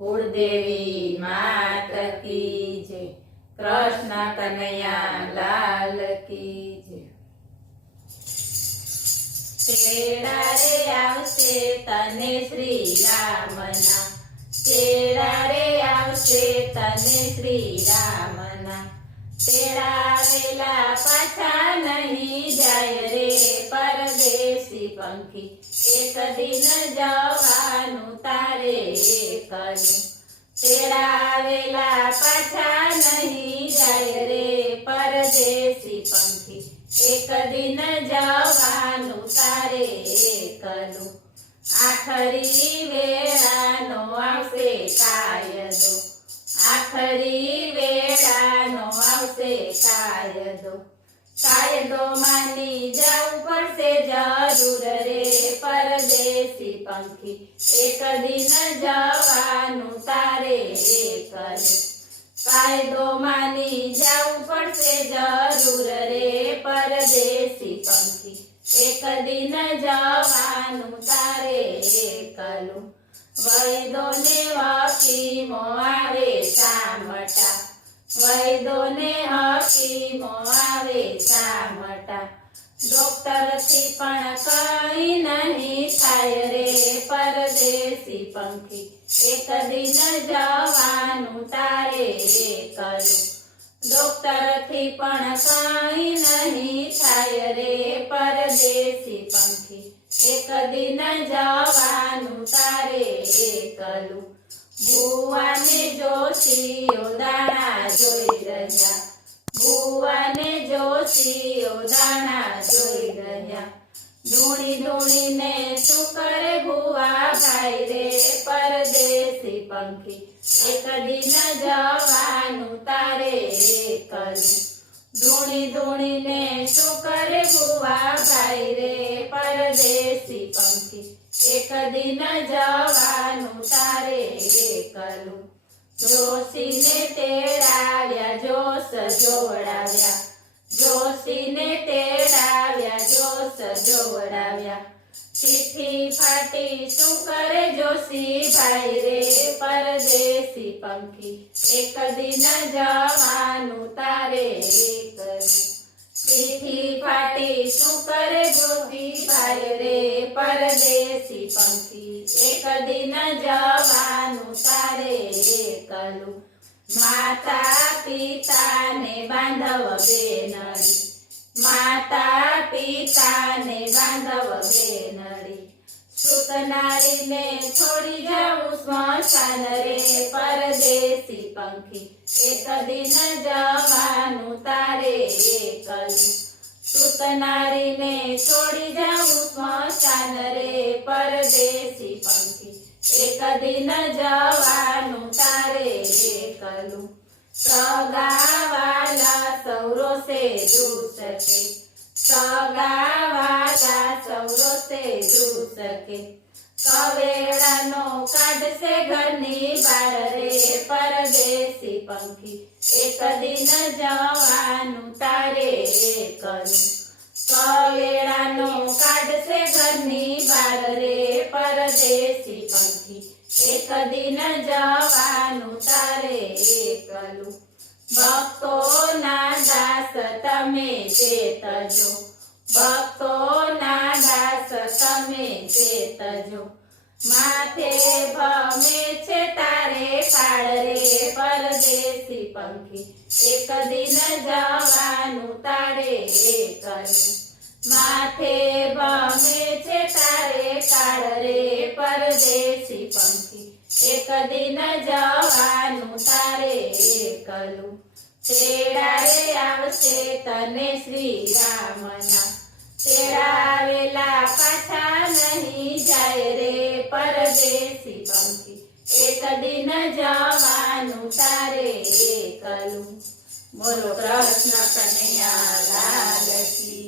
कुलदेवी मात की जय। कृष्ण कन्हैया लाल की जय। तेड़ा रे आवशे तने श्री रामना, तेड़ा रे आवशे तने श्री रामना। तेड़ावेला पाछा नहीं जाय रे परदेसी पंखी, एक दिन जवानु तारे एकलू। तेड़ावेला पाछा नहीं जाय रे परदेसी पंखी, एक दिन जवानु तारे एकलू। आखरी वेळानो आवशे कायदो, आखरी वेळानो आवशे कायदो। कायदो मानी जावू पड़शे जरूर रे परदेसी पंखी, एक दिन जवानु तारे एकलू। कायदो मानी जावू पड़शे जरूर रे परदेसी पंखी, एक दिन जवानु तारे एकलू। वैदो ने हकीमो आवे सामटा, वैदो ने हकीमो आवे सामटा। डॉक्टर थी पण कई नहीं थाय रे परदेसी पंखी, एक दिन जवानु तारे एकलू। डॉक्टर थी पण कई नहीं थाय रे परदेसी पंखी, एक दिन जवानु तारे एकलू। भुवाने जोशीओ दाणा जोई रह्या, भुवाने जोशीओ दाणा जोई रह्या। धूणी धूणी ने शुं करे भुवा भाई रे परदेसी पंखी, एक दिन जवानु तारे एकलू। धूणी धूणी ने शुं करे भुवा भाई रे परदेसी पंखी, एक दिन जवानु तारे एकलू। जोशी ने तेड़ाव्या जोश जोड़ाव्या, जोशी ने तेड़ाव्या जोश जोड़ाव्या। चिट्ठी फाटी शुं करे जोशी भाई रे परदेसी पंखी, एक दिन जवानु तारे एकलू। चिट्ठी फाटी शुं करे जोशी भाई रे परदेसी पंखी, एक दिन जवानु तारे एकलू। माता पिता ने बांधव बेनड़ी, माता पिता ने बांधव बेनड़ी। सुतनारी ने छोड़ी जाऊं स्मशान रे परदेसी पंखी, एक दिन जवानु तारे एकलू। सुतनारी ने छोड़ी जाऊं स्मशान रे परदेसी पंखी, एक दिन जवानु तारे एकलू। सगावाला सौरो से दूसके, सगावाला सौरो से दूसके। कवेड़ानो काढशे घरनी बार रे परदेसी पंखी, एक दिन जवानु तारे एकलू। कवेड़ानो काढशे घरनी बार रे परदेसी पंखी, एक दिन जवानु तारे एकलू। भक्तो ना दास तमे चेतजो, भक्तो ना दास तमे चेतजो। माथे भमे छे तारे काळ रे परदेसी पंखी, एक दिन जवानु तारे एकलू। माथे भमे छे तारे काळ रे परदेसी पंखी, एक दिन जवानु तारे एकलू। तेड़ा रे आवशे तने श्री रामना, तेड़ावेला पाछा नहीं जाय रे परदेसी पंखी, एक दिन जवानु तारे एकलू। बोलो कृष्ण कन्हैया लाल की।